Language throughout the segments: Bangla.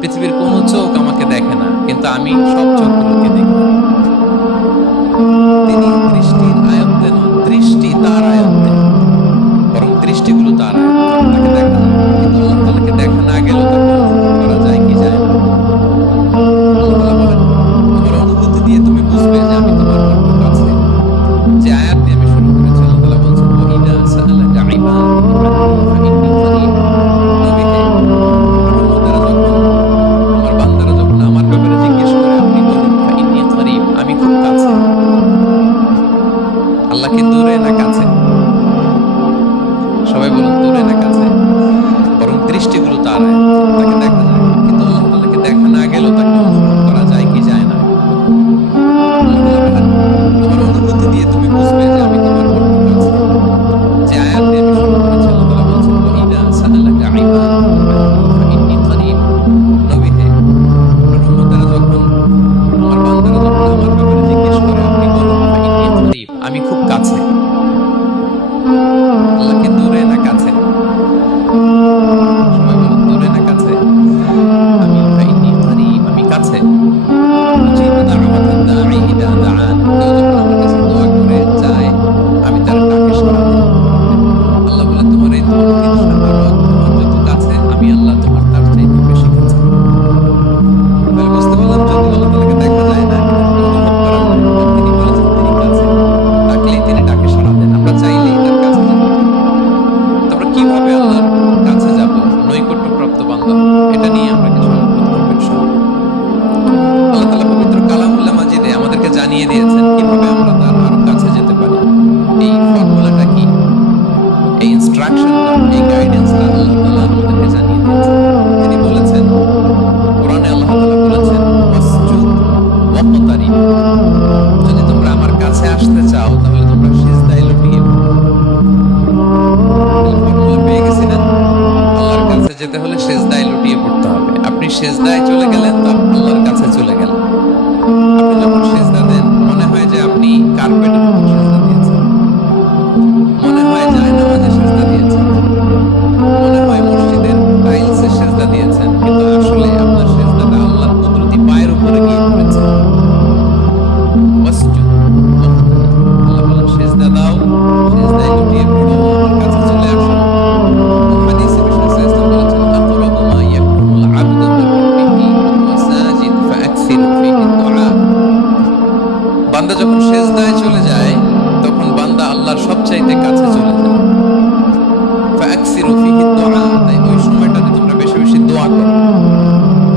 পৃথিবীর কোনো চোখ আমাকে দেখে না, কিন্তু আমি সব চোখগুলোকে দেখি। তিনি দৃষ্টির আয়ত্তে নন, দৃষ্টি তার আয়ত্তে, বরং দৃষ্টিগুলো তার আয়ত্তে। তাকে দেখা যায়, কিন্তু আল্লাহ তাআলাকে দেখা না গেলেও তাকে অনুভব করা যায় কি যায় না? আল্লাহ তাআলা বলেন, তোমার অনুভূতি দিয়ে তুমি বুঝবে যে আমি তোমার বড় কাছে। যে আয়াত দিয়ে আমি শুরু করেছি, আল্লাহ তাআলা বলছেন, ওয়া ইযা সাআলাকা ইবাদি ফাইন্নী করিব। নবী হে, আমার বান্দারা যখন আমার ব্যাপারে জিজ্ঞেস করে, আপনি বলুন ফাইন্নী করিব, আমি খুব কাছে। আল্লাহ কি দূরে না কাছে? সবাই বলুন, দূরে না কাছে? বরং দৃষ্টিগুলো তার আয়ত্তে, তাকে দেখা যায়, কিন্তু আল্লাহ তাআলাকে দেখা না গেলেও তাকে অনুভব করা যায় কি যায় না? আল্লাহ তাআলা বলেন, তোমার অনুভূতি দিয়ে তুমি বুঝবে যে আমি তোমার বড় কাছে। যে আয়াত দিয়ে আমি শুরু করেছি, আল্লাহ তাআলা বলছেন, ওয়া ইযা সাআলাকা ইবাদি ফাইন্নী করিব। নবী হে, উম্মতেরা যখন, আমার বান্দারা যখন আমার ব্যাপারে জিজ্ঞেস করে, আপনি বলুন ফাইন্নী করিব, আমি খুব কাছে। আল্লাহ কি দূরে না কাছে? সবাই বলুন, দূরে না কাছে? আমি ফাইন্নী করিব, আমি কাছে। উজিবু দাওয়াতাদ দাঈ ইযা দাআন। কেউ যখন আমার কাছে দোয়া করে যায়, আমি তার ডাকে সাড়া দিই। আল্লাহ বলেন, তোমার এই ধমকের সাহায্য তোমার যত কাছে, আমি আল্লাহ তোমার তার চাইতে বেশি কাছে। তাহলে বুঝতে পারলাম, যদি আল্লাহ তাআলাকে দেখা যায় না, কিন্তু অনুভব করা যায়, তিনি বলেছেন তিনি কাছে। ডাকলেই তিনি ডাকে সাড়া দেন, আমরা চাইলেই তার কাছে যেতে পারি। তোমরা কিভাবে আল্লাহর কাছে যাব, নৈকট্যপ্রাপ্ত বান্দা হব, এটা নিয়ে আমরা কিছু আলোচনা করব ইনশাআল্লাহ। আল্লাহ তাআলা পবিত্র কালামুল্লাহ মাজিদে আমাদেরকে জানিয়ে দিয়েছেন কিভাবে আমরা তার আরো কাছে যেতে পারি। এই ফর্মুলাটা কি, এই ইনস্ট্রাকশনটা, এই গাইডেন্সটা আল্লাহ তাআলা আমাদেরকে জানিয়ে দিয়েছেন। তিনি বলেছেন, কোরআনে আল্লাহ তাআলা বলেছেন, ওয়াসজুদ ওয়াকতারিব। যদি তোমরা আমার কাছে আসতে চাও, তাহলে তোমরা সিজদায় লুটিয়ে পড়ো। ফর্মুলা পেয়ে গেছি না? আল্লাহর কাছে যেতে হলে সিজদায় লুটিয়ে পড়তে হবে। আপনি সিজদায় চলে গেলেন, তো আপনি আল্লাহর কাছে চলে গেলেন। আপনি যখন সিজদা দেন, মনে হয় যে আপনি কার্পেটের উপর সিজদা দিয়েছেন, মনে হয় জায়নামাজে সিজদা দিয়েছেন, মনে হয় মসজিদের টাইলসে সিজদা দিয়েছেন, কিন্তু আসলে আপনার সিজদাটা আল্লাহর কুদরতি পায়ের উপরে গিয়ে পড়েছে। ওয়াসজুদ ওয়াকতারিব। আল্লাহ বলেন, সিজদা দাও, সিজদায় লুটিয়ে পড়ো, আমার কাছে চলে আসো। হাদিসে বিষ্ণু সাল্লাল্লাহু আলাইহি ওয়াসাল্লাম বলেছেন, আকরাবু মা ইয়াকুনুল আবদু মির রাব্বিহি ওয়া সাজিদ ফাআকসিরু ফীহি দুআ। বান্দা যখন সিজদায় চলে যায়, তখন বান্দা আল্লাহর সবচাইতে কাছে চলে যায়। ফাআকসিরু ফীহি দুআ, তাই ওই সময়টাতে তোমরা বেশি বেশি দোয়া করো,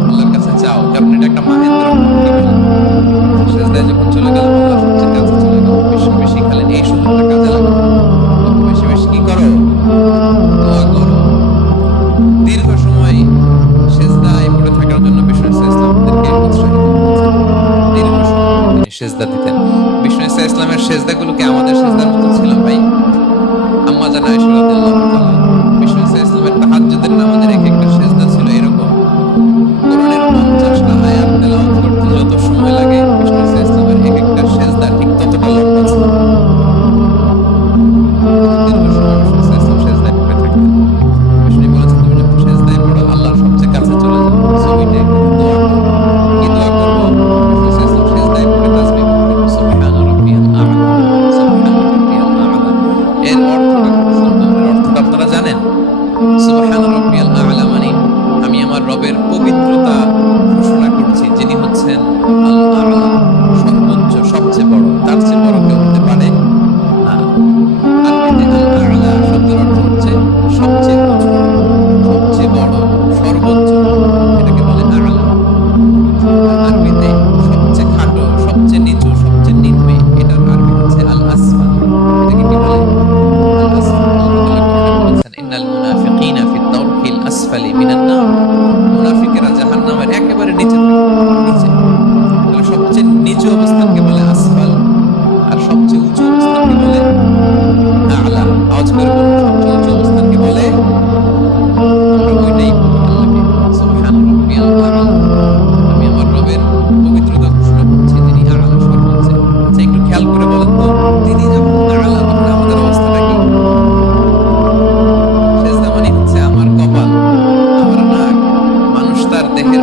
আল্লাহর কাছে চাও, কারণ এটা একটা মাহেন্দ্র। কি বলেন? সিজদায় যখন চলে গেল, আল্লাহর সবচেয়ে কাছে চলে গেল, বেশি বেশি খালেন এই সুযোগটা কাজে লাগাও, বেশি বেশি কি করো? দোয়া করো। দীর্ঘ সময় সিজদায় পড়ে থাকার জন্য বিষ্ণু ইসলাম আমাদেরকে উৎসাহিত করেছেন। দীর্ঘ সময় তিনি সিজদা দিতেন। বিষ্ণু ইসলামের সিজদাগুলো কি আমাদের সিজদার মতো ছিল ভাই? আম্মা জান আয়েশা রাদিয়াল্লাহু তাআলা, বিষ্ণু ইসলামের তাহাজ্জুদের নামাজের এক একটা সিজদা ছিল এরকম। কোরআনের 50টা আয়াত তেলাওয়াত করতে যত সময় লাগে, বিষ্ণু ইসলামের এক একটা সিজদা ঠিক ততটা লম্বা ছিল। দীর্ঘ সময় বিষ্ণু ইসলাম সিজদায় পড়ে থাকতেন। বিষ্ণু বলেছেন, তুমি যখন সিজদায় পড়ো, আল্লাহর সবচেয়ে কাছে চলে যাও। সো এটা একটু দোয়া করো। কি দোয়া করবো? বিষ্ণু ইসলাম সিজদায় পড়ে তাসবিহ করতেন, সুবহান রাব্বিয়াল আ'লা, সুবহান রাব্বিয়াল আ'লা। এর অর্থটা খুব সুন্দর। এর অর্থটা আপনারা জানেন? সুবহান রাব্বিয়াল আ'লা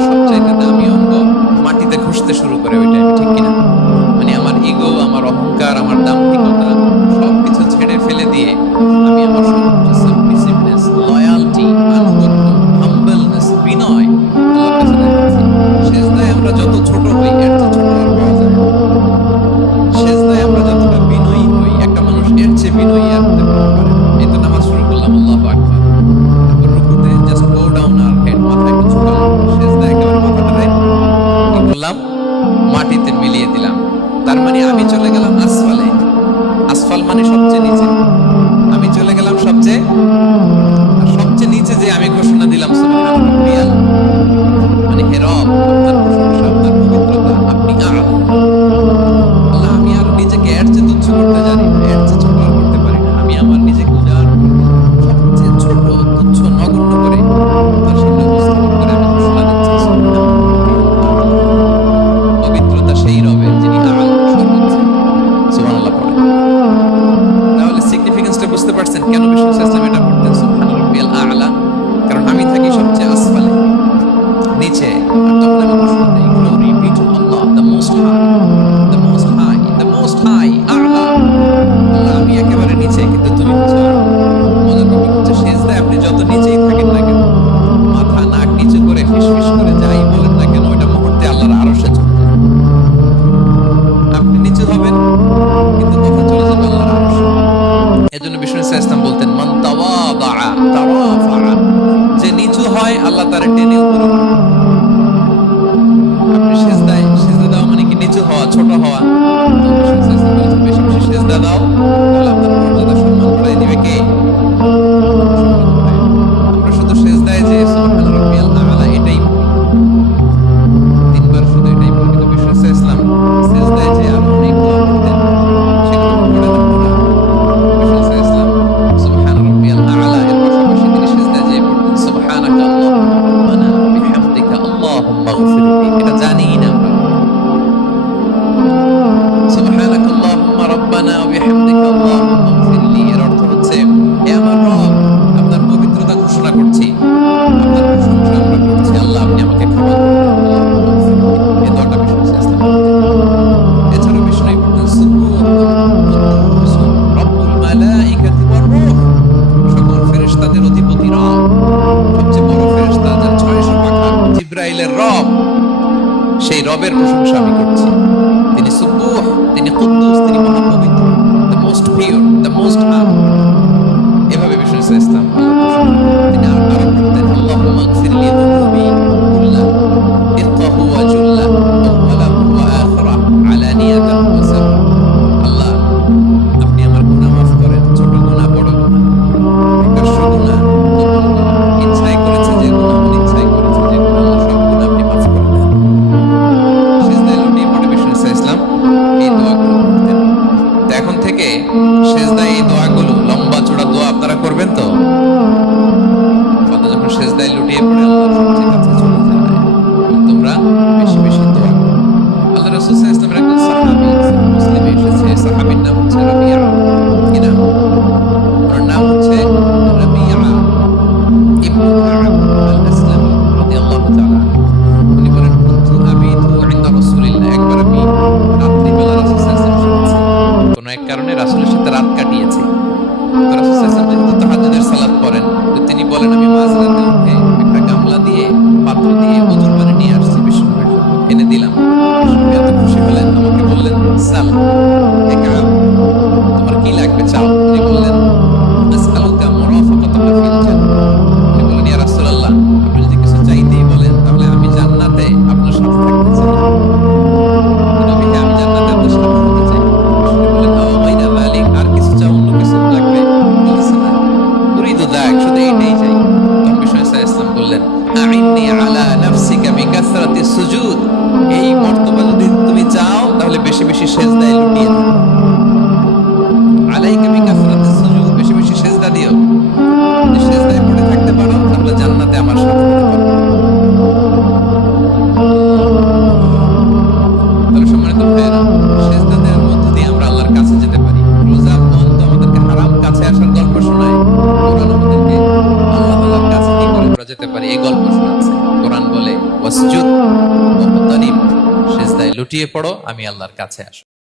সবচাইতে দামি অঙ্গ মাটিতে ঘুষতে শুরু করে ওই টাইমে, ঠিক কিনা? মানে আমার ইগো, আমার অহংকার, আমার দাম্ভিকতা সবকিছু ছেড়ে ফেলে দিয়ে আমি আমার সর্বোচ্চ সাবমিসিভনেস, লয়ালটি, আনুগত্য, হাম্বলনেস, বিনয় আল্লাহর কাছে দেখাচ্ছি। সেজদায় আমরা যত ছোট হই এর চেয়ে ছোট আর পাওয়া যায় না। সেজদায় আমরা যতটা বিনয়ী হই একটা মানুষ এর চেয়ে বিনয়ী আর হতে পারে না। এই তো নামাজ শুরু করলাম, আল্লাহু আকবার। তারপর রুকুতে জাস্ট গো ডাউন আর হেড, মাথা একটু ঝুঁকালাম। সেজদায় একেবারে মাথাটারে কি করলাম? মাটিতে মিলিয়ে দিলাম। তার মানে আমি চলে গেলাম আসফালে। আসফাল মানে সবচেয়ে নিচে। আমি চলে গেলাম সবচেয়ে, আর সবচেয়ে নিচে যে আমি ঘোষণা দিলাম সুবহান রাব্বিয়াল, মানে হে রব, আপনার প্রশংসা, আপনার পবিত্রতা, আপনি আ'লা। আল্লাহ, আমি আর নিজেকে এর চেয়ে তুচ্ছ করতে জানি না, এর চেয়ে ছোট আর করতে পারি না। আমি আমার নিজেকে উজাড় করে দিলাম, সবচেয়ে ছোট, তুচ্ছ, নগণ্য করে তার সামনে উপস্থাপন করে আমি ঘোষণা দিচ্ছি সুবহান রাব্বিয়াল। পবিত্রতা সেই রবের যিনি আ'লা, সর্বোচ্চ। সুবহানাল্লাহ পড়ে। তাহলে সিগনিফিকেন্সটা বুঝতে পারছেন কেন বিষ্ণু ইসলাম এটা পড়তেন সুবহান রাব্বিয়াল আ'লা? কারণ আমি থাকি সবচেয়ে আসফালে, নিচে। আর তখন আমি ঘোষণা দেই, glory be to Allah, the most high, the most high, the most high, আ'লা। আল্লাহ, আমি একেবারে নিচে, কিন্তু তুমি হচ্ছ আ'লা। মজার ব্যাপার হচ্ছে সেজদায় আপনি যত নিচেই থাকেন না কেন, মাথা নাক নিচু করে ফিসফিস করে যাই বলেন না কেন, ওইটা মুহূর্তে আল্লাহর আরশে চলে যায়। আপনি নিচু হবেন কিন্তু কথা চলে যাবে আল্লাহর আরশে। এজন্য বিষ্ণু ইসলাম বলতেন, মান তাওয়াদাআ তারাফা, যে নিচু হয় আল্লাহ তারে টেনে উপরে উঠান। আপনি সেজদায়, সেজদা দাও মানে কি নিচু হওয়া, ছোট হওয়া? তো বিষ্ণু ইসলাম বলছেন বেশি বেশি সেজদা দাও, তাহলে আপনার মর্যাদা সম্মান বাড়াই দিবে কে? আমরা শুধু সেজদায় যে সুবহান রাব্বিয়াল আ'লা এটাই পড়ি, তিনবার শুধু এটাই পড়ি, কিন্তু বিষ্ণু ইসলাম সেজদায় যে আরো অনেক দোয়া পড়তেন, সেগুলো পড়ে না পুরা। বিষ্ণু ইসলাম সুবহান রাব্বিয়াল আ'লা এর পাশাপাশি তিনি সেজদায় যে পড়তেন সুবহানাকা আল্লাহুম্মা রাব্বানা বিহামদিকা আল্লাহুম্মা গফিরলি। এটা জানি না আমরা। সুবহানাকা আল্লাহুম্মা রাব্বানা বিহামদিকা আল্লাহুম্মা গফিরলি এর অর্থ হচ্ছে, হে আমার রব, আপনার পবিত্রতা ঘোষণা করছি, আপনার প্রশংসা আমরা করছি, আল্লাহ আপনি আমাকে ক্ষমা করে দেন, আল্লাহুম্মা গফিরলি। এই দোয়াটা বিষ্ণু ইসলাম পড়তেন। এছাড়া বিষ্ণু পড়তেন সুবহান কুদ্দুসুন রব্বুল মালাইকাতি ওয়ার রূহ, সকল ফেরেশতাদের অধিপতি রব, সবচেয়ে বড় ফেরেশতা যার 600 পাখা, জিবরাইলের রব, সেই রবের প্রশংসা আমি করছি। তিনি সুবুহ, তিনি কুদ্দুস, তিনি মহাপবিত্র, the most pure, the most high. এভাবে বিষ্ণু ইসলাম আল্লাহর প্রশংসা করতেন। তিনি আরো পড়তেন, আল্লাহুম্মা গফিরলি যুনুবি কুল্লাহা দিক্কাহু ওয়া জুল্লাহু আউওয়ালাহু ওয়া আখিরাহু আলানিয়াতাহু ওয়া সিররাহু। আল্লাহ, আপনি আমার গুনাহ মাফ করেন, ছোট গুনাহ, বড় গুনাহ, প্রকাশ্য গুনাহ, গোপন গুনাহ, ইচ্ছায় করেছে যে গুনাহ, অনিচ্ছায় করেছে যে গুনাহ, আল্লাহ সব গুনাহ আপনি মাফ করে দেন। সেজদায় লুটিয়ে পড়ে বিষ্ণু ইসলাম এই দোয়াগুলো পড়তেন। তো এখন থেকে সেজদায় এই দোয়াগুলো, লম্বা চূড়া দোয়া আপনারা করবেন তো? বান্দা যখন সেজদায় লুটিয়ে পড়ে আল্লাহর সবচেয়ে কাছে চলে যায়, এবং তোমরা বেশি বেশি দোয়া করো। আল্লাহ রাসূল সাল্লাল্লাহু আলাইহি ওয়াসাল্লামের একজন সাহাবী, মুসলিমে এসেছে, সাহাবীর নাম হচ্ছে রাবিয়া। কি নাম? ওনার নাম হচ্ছে রাবিয়া ইবনে কা'ব আল-আসলামি রাদিয়াল্লাহু তাআলা। উনি বলেন, কুনতু আবিতু ইনদা রাসূলিল্লাহ, একবার আমি রাত্রিবেলা রাসূল সাল্লাল্লাহু আলাইহি ওয়াসাল্লামের সাথে কোনো এক কারণে রাসূলের সাথে রাত কাটিয়েছি। তো রাসূল সাল্লাল্লাহু আলাইহি ওয়াসাল্লাম যেহেতু তাহাজ্জুদের সালাত পড়েন, তো তিনি বলেন, আমি মাঝরাতে উঠে একটা গামলা দিয়ে, পাত্র দিয়ে ওযুর পানি নিয়ে আসছি বিষ্ণুনবীর জন্য, এনে দিলাম। বিষ্ণুনবী এত খুশি হলেন, আমাকে বললেন, সাল, হে কা'ব, তোমার কি লাগবে চাও। তিনি বললেন, আসআলুকা মুরাফাকাতাকা ফিল জান্নাহ। তিনি বললেন, ইয়া রাসূলুল্লাহ, আপনি যদি কিছু চাইতেই বলেন তাহলে আমি জান্নাতে আপনার সাথে থাকতে চাই। নবী, আমি জান্নাতে আপনার সাথে হতে চাই। বিষ্ণু বললেন, আও গায়রা যালিক, আর কিছু চাও, অন্য কিছু লাগবে? বলতেছে না, উরিদু যাক, শুধু এইটাই চাই। তখন বিষ্ণু ইসলাম বললেন, আইন্নি আলা নাফসিকা বিকাসরাতিস সুজুদ, এই মর্তবা যদি তুমি চাও তাহলে বেশি বেশি সেজদায় লুটিয়ে থাকো। আলাইকা বিকাসরাতিস সুজুদ, বেশি বেশি সেজদা দিও। যদি সেজদায় পড়ে থাকতে পারো তাহলে জান্নাতে আমার সাথে হতে পারো। তাহলে সম্মানিত ভাইয়েরা, সেজদা দেওয়ার মধ্য দিয়ে আমরা আল্লাহর কাছে যেতে পারি। রোজা বন্ধ আমাদেরকে হারাম কাছে আসার গল্প শোনায়, কোরআন আমাদেরকে আল্লাহ তাআলার কাছে কি করে আমরা যেতে পারি এই গল্প শোনাচ্ছে। কোরআন বলে, ওয়াসজুদ ওয়াসজুদ ওয়াকতারিব, সিজদায় লুটিয়ে পড়ো, আমি আল্লাহর কাছে আসো।